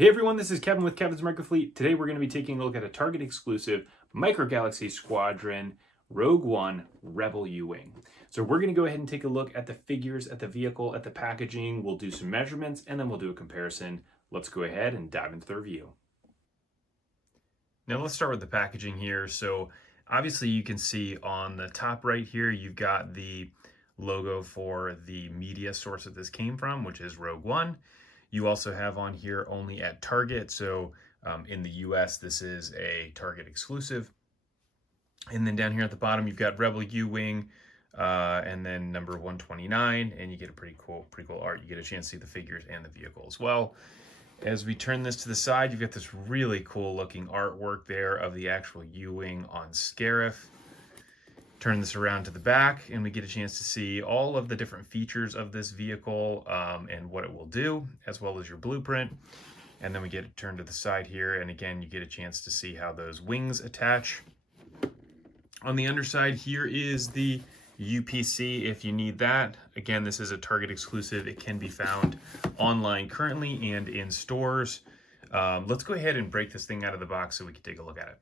Hey everyone, this is Kevin with Kevin's Microfleet. Today we're going to be taking a look at a Target exclusive Micro Galaxy Squadron Rogue One Rebel U-Wing. So we're going to go ahead and take a look at the figures, at the vehicle, at the packaging. We'll do some measurements and then we'll do a comparison. Let's go ahead and dive into the review. Now let's start with the packaging here. So obviously you can see on the top right here, you've got the logo for the media source that this came from, which is Rogue One. You also have on here only at Target. So in the US, this is a Target exclusive. And then down here at the bottom, you've got Rebel U-Wing and then number 129, and you get a pretty cool art. You get a chance to see the figures and the vehicle as well. As we turn this to the side, you've got this really cool looking artwork there of the actual U-Wing on Scarif. Turn this around to the back and we get a chance to see all of the different features of this vehicle and what it will do, as well as your blueprint. And then we get it turned to the side here, and again you get a chance to see how those wings attach. On the underside here is the UPC if you need that. Again, this is a Target exclusive. It can be found online currently and in stores. Let's go ahead and break this thing out of the box so we can take a look at it.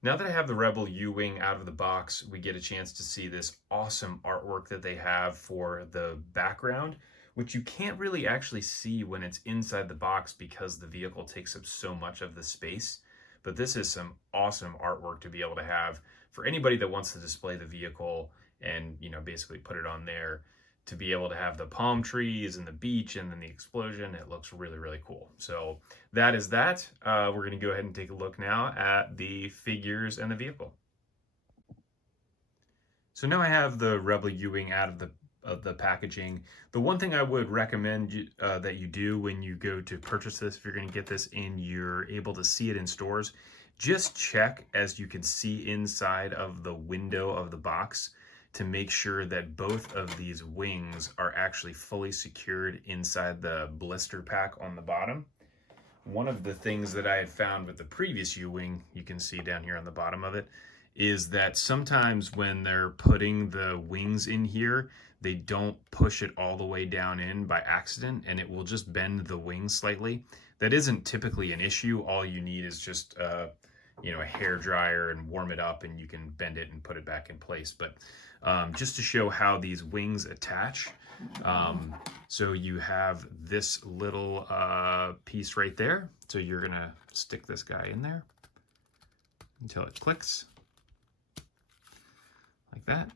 Now that I have the Rebel U-Wing out of the box, we get a chance to see this awesome artwork that they have for the background, which you can't really actually see when it's inside the box because the vehicle takes up so much of the space. But this is some awesome artwork to be able to have for anybody that wants to display the vehicle and, you know, basically put it on there, to be able to have the palm trees and the beach and then the explosion. It looks really, really cool. So that is that. We're going to go ahead and take a look now at the figures and the vehicle. So now I have the Rebel U-Wing out of the packaging. The one thing I would recommend that you do when you go to purchase this, if you're going to get this and you're able to see it in stores, just check, as you can see inside of the window of the box, to make sure that both of these wings are actually fully secured inside the blister pack on the bottom. One of the things that I had found with the previous U-Wing, you can see down here on the bottom of it, is that sometimes when they're putting the wings in here, they don't push it all the way down in by accident, and it will just bend the wings slightly. That isn't typically an issue. All you need is just you know, a hair dryer and warm it up, and you can bend it and put it back in place. But just to show how these wings attach, so you have this little piece right there. So you're gonna stick this guy in there until it clicks like that,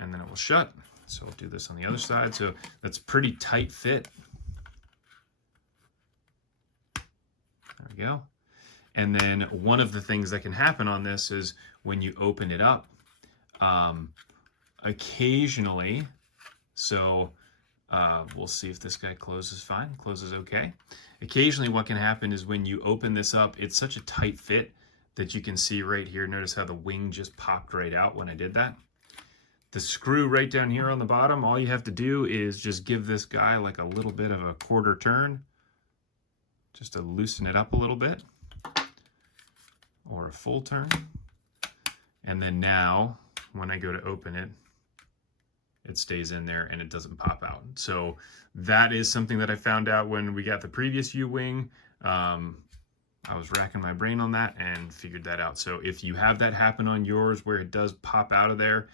and then it will shut. So I'll do this on the other side. So that's pretty tight fit. There we go. And then one of the things that can happen on this is when you open it up, occasionally, so we'll see if this guy closes fine, closes okay. Occasionally what can happen is when you open this up, it's such a tight fit that you can see right here. Notice how the wing just popped right out when I did that. The screw right down here on the bottom, all you have to do is just give this guy like a little bit of a quarter turn, just to loosen it up a little bit, or a full turn. And then now, when I go to open it, it stays in there and it doesn't pop out. So that is something that I found out when we got the previous U-Wing. I was racking my brain on that and figured that out. So if you have that happen on yours where it does pop out of there,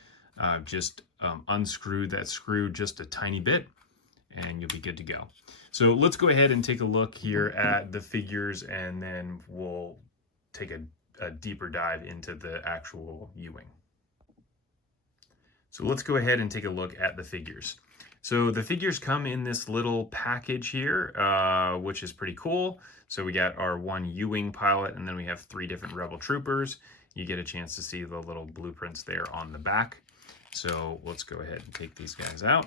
just unscrew that screw just a tiny bit and you'll be good to go. So let's go ahead and take a look here at the figures, and then we'll take a deeper dive into the actual U-Wing. So let's go ahead and take a look at the figures. So the figures come in this little package here, which is pretty cool. So we got our one U-Wing pilot, and then we have 3 different Rebel troopers. You get a chance to see the little blueprints there on the back. So let's go ahead and take these guys out.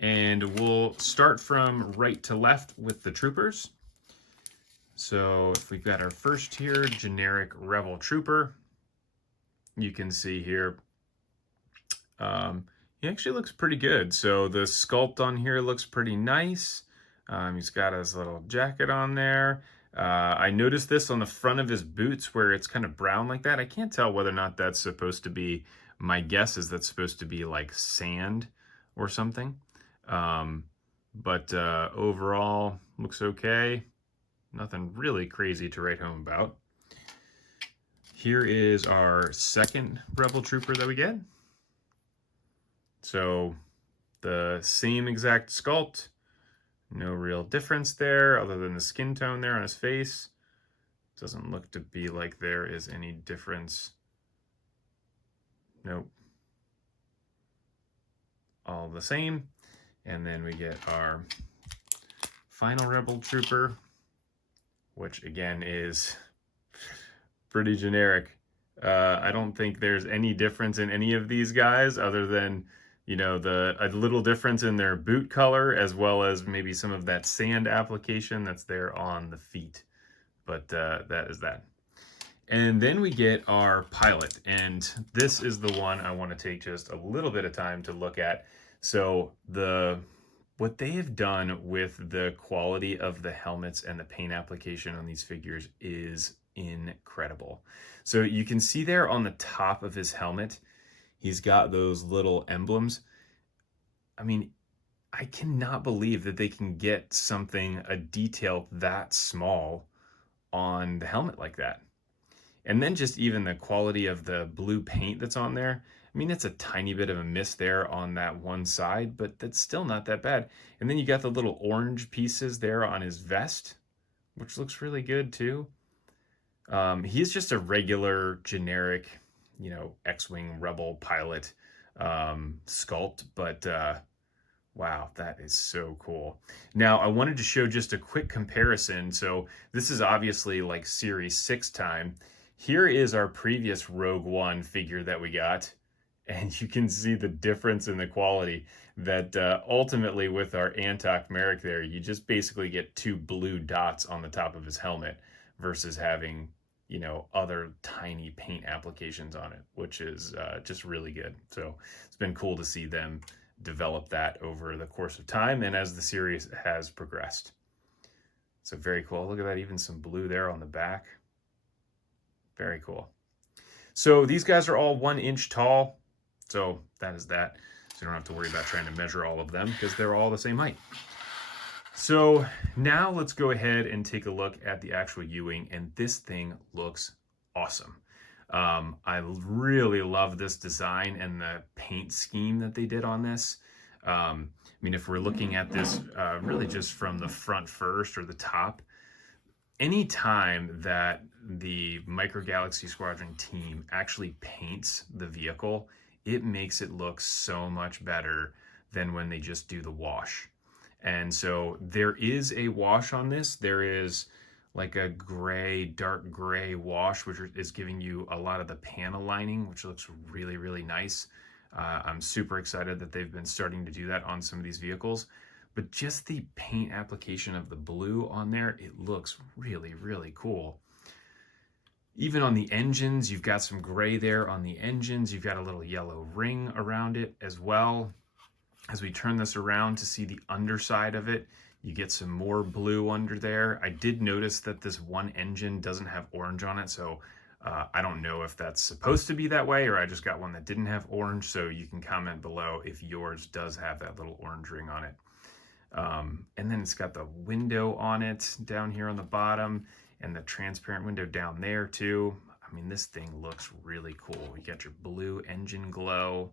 And we'll start from right to left with the troopers. So if we've got our first here, generic Rebel trooper, you can see here, he actually looks pretty good. So the sculpt on here looks pretty nice. He's got his little jacket on there. I noticed this on the front of his boots where it's kind of brown like that. I can't tell whether or not that's supposed to be, my guess is that's supposed to be like sand or something. but overall looks okay. Nothing really crazy to write home about. Here is our second Rebel Trooper that we get. So the same exact sculpt, no real difference there other than the skin tone there on his face. Doesn't look to be like there is any difference. Nope. All the same. And then we get our final Rebel Trooper, which again is pretty generic. I don't think there's any difference in any of these guys other than, you know, a little difference in their boot color, as well as maybe some of that sand application that's there on the feet. But that is that. And then we get our pilot, and this is the one I want to take just a little bit of time to look at. So what they have done with the quality of the helmets and the paint application on these figures is incredible. So you can see there on the top of his helmet, he's got those little emblems. I mean, I cannot believe that they can get a detail that small on the helmet like that. And then just even the quality of the blue paint that's on there. I mean, it's a tiny bit of a miss there on that one side, but that's still not that bad. And then you got the little orange pieces there on his vest, which looks really good too. He's just a regular, generic, you know, X-Wing Rebel pilot sculpt, but wow, that is so cool. Now, I wanted to show just a quick comparison. So this is obviously like Series 6 time. Here is our previous Rogue One figure that we got, and you can see the difference in the quality that ultimately with our Antok Merrick there, you just basically get two blue dots on the top of his helmet versus having, you know, other tiny paint applications on it, which is just really good. So it's been cool to see them develop that over the course of time and as the series has progressed. So very cool. Look at that, even some blue there on the back. Very cool. So these guys are all 1 inch tall. So that is that. So you don't have to worry about trying to measure all of them because they're all the same height. So now let's go ahead and take a look at the actual U-Wing, and this thing looks awesome. I really love this design and the paint scheme that they did on this. I mean, if we're looking at this really just from the front first or the top, anytime that the Micro Galaxy Squadron team actually paints the vehicle, it makes it look so much better than when they just do the wash. And so there is a wash on this. There is like a gray, dark gray wash, which is giving you a lot of the panel lining, which looks really, really nice. I'm super excited that they've been starting to do that on some of these vehicles. But just the paint application of the blue on there, it looks really, really cool. Even on the engines, you've got some gray there on the engines. You've got a little yellow ring around it as well. As we turn this around to see the underside of it, you get some more blue under there. I did notice that this one engine doesn't have orange on it, so I don't know if that's supposed to be that way or I just got one that didn't have orange, so you can comment below if yours does have that little orange ring on it. And then it's got the window on it down here on the bottom and the transparent window down there too. I mean, this thing looks really cool. You got your blue engine glow.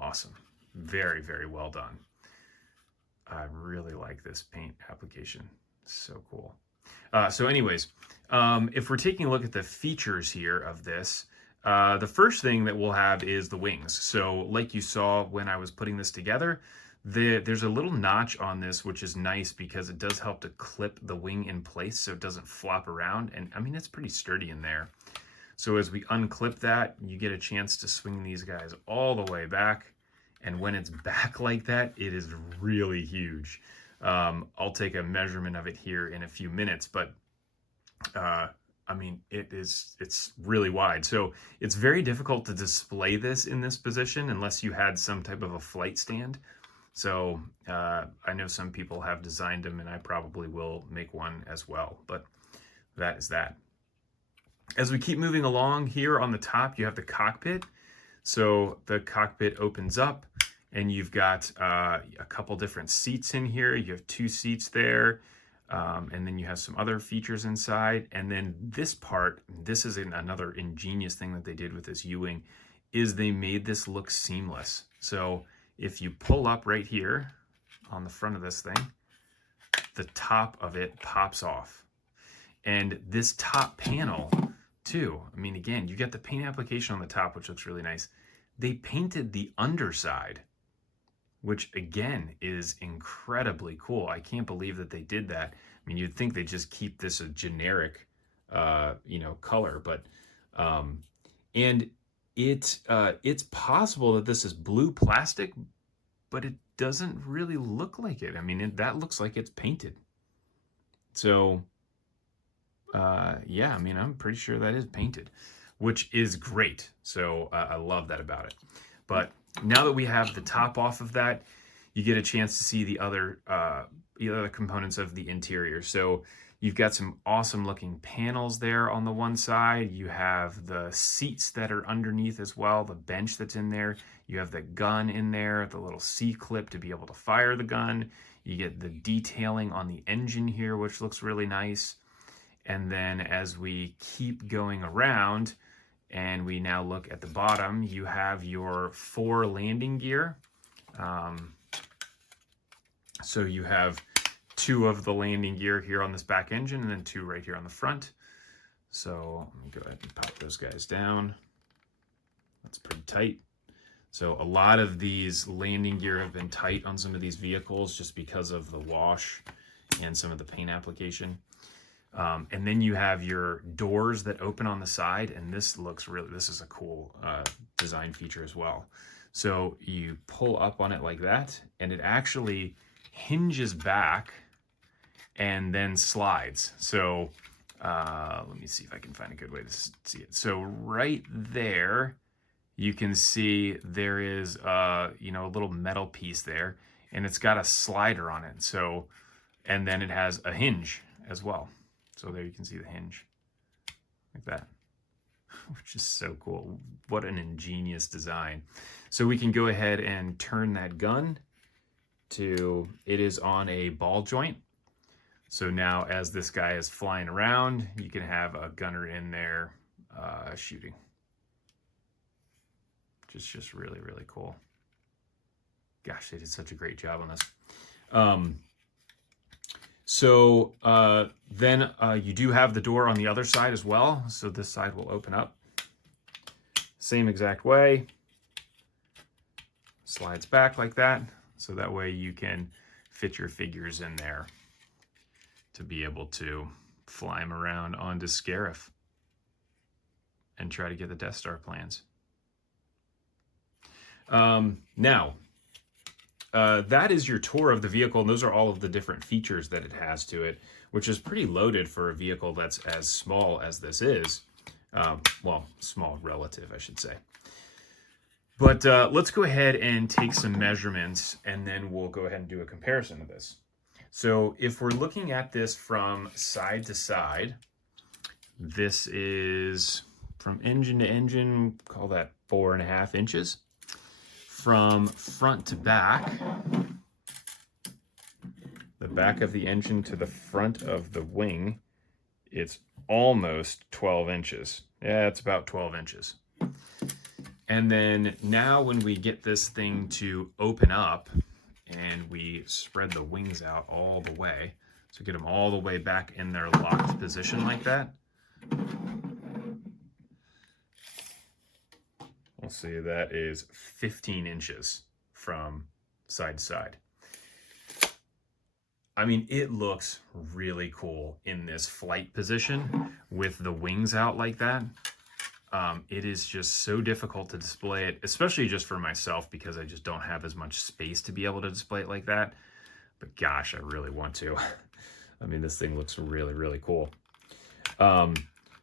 Awesome. Very, very well done. I really like this paint application. So cool. So anyways, if we're taking a look at the features here of this, the first thing that we'll have is the wings. So like you saw when I was putting this together, there's a little notch on this, which is nice because it does help to clip the wing in place so it doesn't flop around. And I mean, it's pretty sturdy in there. So as we unclip that, you get a chance to swing these guys all the way back. And when it's back like that, it is really huge. I'll take a measurement of it here in a few minutes, but I mean, it's really wide. So it's very difficult to display this in this position unless you had some type of a flight stand. So I know some people have designed them, and I probably will make one as well, but that is that. As we keep moving along here on the top, you have the cockpit. So the cockpit opens up And you've got a couple different seats in here. You have 2 seats there. And then you have some other features inside. And then this part, this is another ingenious thing that they did with this U-Wing, is they made this look seamless. So if you pull up right here on the front of this thing, the top of it pops off. And this top panel too, I mean, again, you get the paint application on the top, which looks really nice. They painted the underside, which again is incredibly cool. I can't believe that they did that. I mean, you'd think they just keep this a generic, color, but and it's possible that this is blue plastic, but it doesn't really look like it. I mean, that looks like it's painted. So, yeah, I mean, I'm pretty sure that is painted, which is great. So I love that about it. But now that we have the top off of that, you get a chance to see the other components of the interior. So you've got some awesome looking panels there on the one side. You have the seats that are underneath as well, the bench that's in there. You have the gun in there, the little C-clip to be able to fire the gun. You get the detailing on the engine here, which looks really nice. And then as we keep going around and we now look at the bottom, you have your 4 landing gear. So you have 2 of the landing gear here on this back engine and then 2 right here on the front. So let me go ahead and pop those guys down. That's pretty tight. So a lot of these landing gear have been tight on some of these vehicles just because of the wash and some of the paint application. And then you have your doors that open on the side, and this is a cool design feature as well. So you pull up on it like that, and it actually hinges back and then slides. So let me see if I can find a good way to see it. So right there, you can see there is a little metal piece there, and it's got a slider on it. So, and then it has a hinge as well. So there you can see the hinge like that, which is so cool. What an ingenious design. So we can go ahead and turn that gun to, it is on a ball joint. So now as this guy is flying around, you can have a gunner in there shooting. Just really, really cool. Gosh, they did such a great job on this. So then you do have the door on the other side as well. So this side will open up. Same exact way. Slides back like that. So that way you can fit your figures in there to be able to fly them around onto Scarif and try to get the Death Star plans. Now, that is your tour of the vehicle, and those are all of the different features that it has to it, which is pretty loaded for a vehicle that's as small as this is. Well, small relative, I should say. But let's go ahead and take some measurements, and then we'll go ahead and do a comparison of this. So if we're looking at this from side to side, this is from engine to engine, call that 4.5 inches. From front to back, the back of the engine to the front of the wing, it's almost 12 inches. Yeah, it's about 12 inches. And then now when we get this thing to open up and we spread the wings out all the way, so get them all the way back in their locked position like that, we'll see that is 15 inches from side to side. I mean, it looks really cool in this flight position with the wings out like that. It is just so difficult to display it, especially just for myself because I just don't have as much space to be able to display it like that. But gosh, I really want to. I mean, this thing looks really, really cool.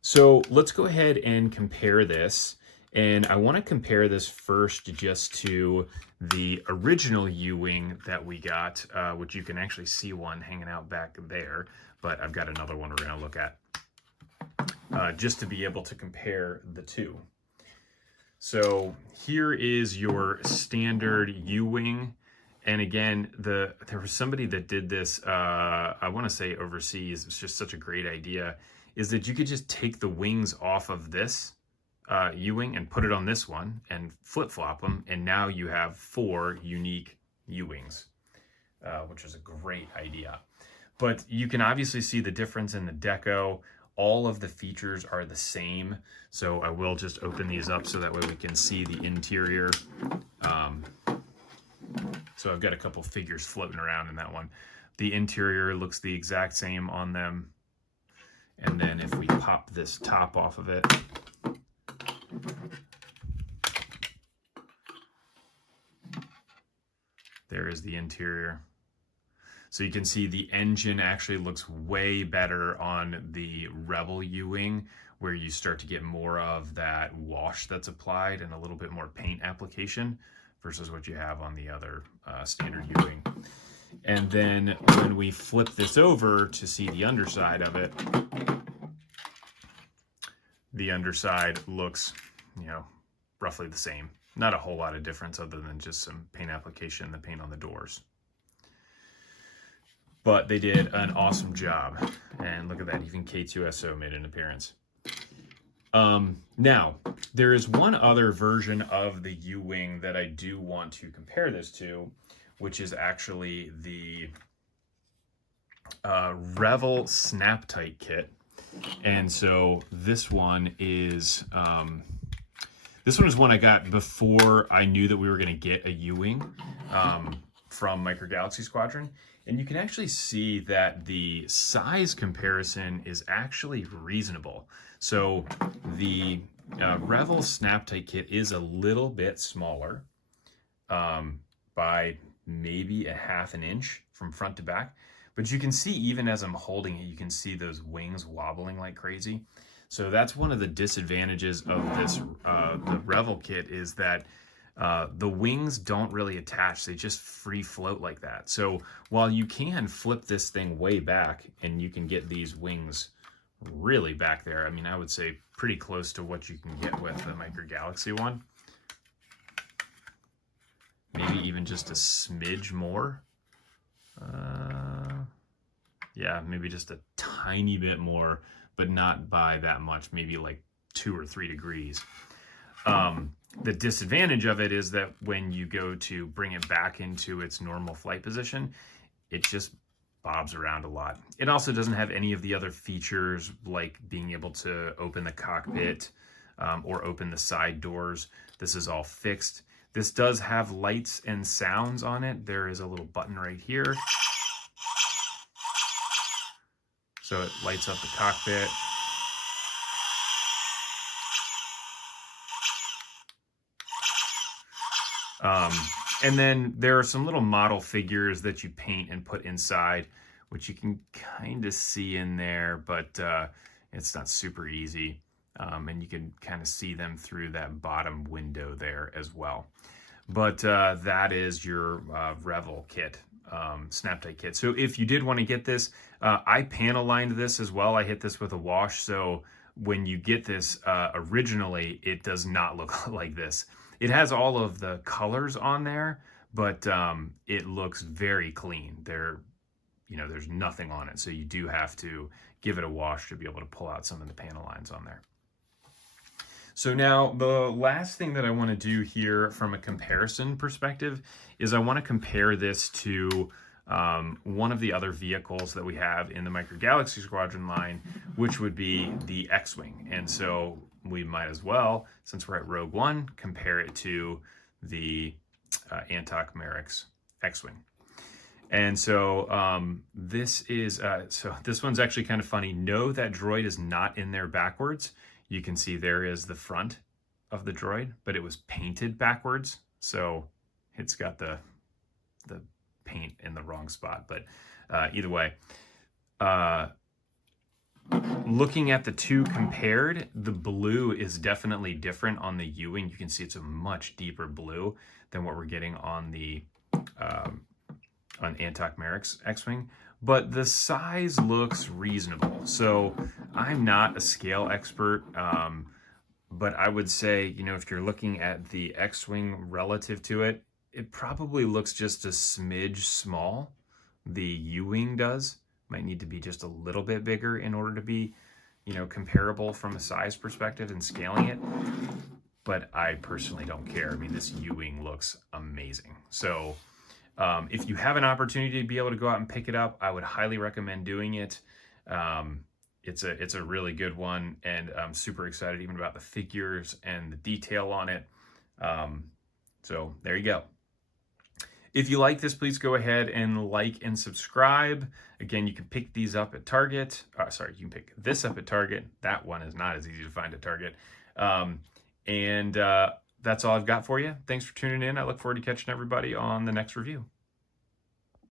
So let's go ahead and compare this. And I want to compare this first just to the original U-Wing that we got, which you can actually see one hanging out back there, but I've got another one we're going to look at just to be able to compare the two. So here is your standard U-Wing. And again, there was somebody that did this, I want to say overseas. It's just such a great idea, is that you could just take the wings off of this U-Wing and put it on this one and flip-flop them. And now you have 4 unique U-Wings, which is a great idea. But you can obviously see the difference in the deco. All of the features are the same. So I will just open these up so that way we can see the interior. So I've got a couple figures floating around in that one. The interior looks the exact same on them. And then if we pop this top off of it, there is the interior. So you can see the engine actually looks way better on the Rebel U-Wing, where you start to get more of that wash that's applied and a little bit more paint application versus what you have on the other standard U-Wing. And then when we flip this over to see the underside of it, the underside looks, you know, roughly the same. Not a whole lot of difference other than just some paint application, the paint on the doors. But they did an awesome job. And look at that, even K2SO made an appearance. Now, there is one other version of the U-Wing that I do want to compare this to, which is actually the Revel Snap Tight Kit. And so this one is one I got before I knew that we were going to get a U-Wing from Micro Galaxy Squadron. And you can actually see that the size comparison is actually reasonable. So the Revel Snap Tight Kit is a little bit smaller by maybe 1/2 inch from front to back. But you can see, even as I'm holding it, you can see those wings wobbling like crazy. So that's one of the disadvantages of this, the Revel kit, is that the wings don't really attach. They just free float like that. So while you can flip this thing way back and you can get these wings really back there, I mean, I would say pretty close to what you can get with the Micro Galaxy one. Maybe even just a smidge more. Yeah, maybe just a tiny bit more, but not by that much, maybe like 2 or 3 degrees. The disadvantage of it is that when you go to bring it back into its normal flight position, it just bobs around a lot. It also doesn't have any of the other features like being able to open the cockpit or open the side doors. This is all fixed. This does have lights and sounds on it. There is a little button right here. So it lights up the cockpit. And then there are some little model figures that you paint and put inside, which you can kind of see in there, but it's not super easy. And you can kind of see them through that bottom window there as well. But that is your Revel kit, Snap-Tight kit. So if you did want to get this, I panel lined this as well. I hit this with a wash. So when you get this originally, it does not look like this. It has all of the colors on there, but it looks very clean. There's nothing on it. So you do have to give it a wash to be able to pull out some of the panel lines on there. So now the last thing that I want to do here from a comparison perspective is I want to compare this to one of the other vehicles that we have in the Micro Galaxy Squadron line, which would be the X-Wing. And so we might as well, since we're at Rogue One, compare it to the Antok Merrick's X-Wing. And so this one's actually kind of funny. No, that droid is not in there backwards. You can see there is the front of the droid, but it was painted backwards. So it's got the paint in the wrong spot. But either way, looking at the two compared, the blue is definitely different on the U-Wing. You can see it's a much deeper blue than what we're getting on the on Antok Merrick's X-Wing. But the size looks reasonable. So I'm not a scale expert, But I would say, you know, if you're looking at the X-Wing relative to it, it probably looks just a smidge small. The U-Wing does. Might need to be just a little bit bigger in order to be, you know, comparable from a size perspective and scaling it. But I personally don't care. I mean, this U-Wing looks amazing. So if you have an opportunity to be able to go out and pick it up, I would highly recommend doing it. It's a really good one, and I'm super excited even about the figures and the detail on it. So there you go. If you like this, please go ahead and like and subscribe. Again, you can pick these up at Target. Sorry, you can pick this up at Target. That one is not as easy to find at Target. And that's all I've got for you. Thanks for tuning in. I look forward to catching everybody on the next review.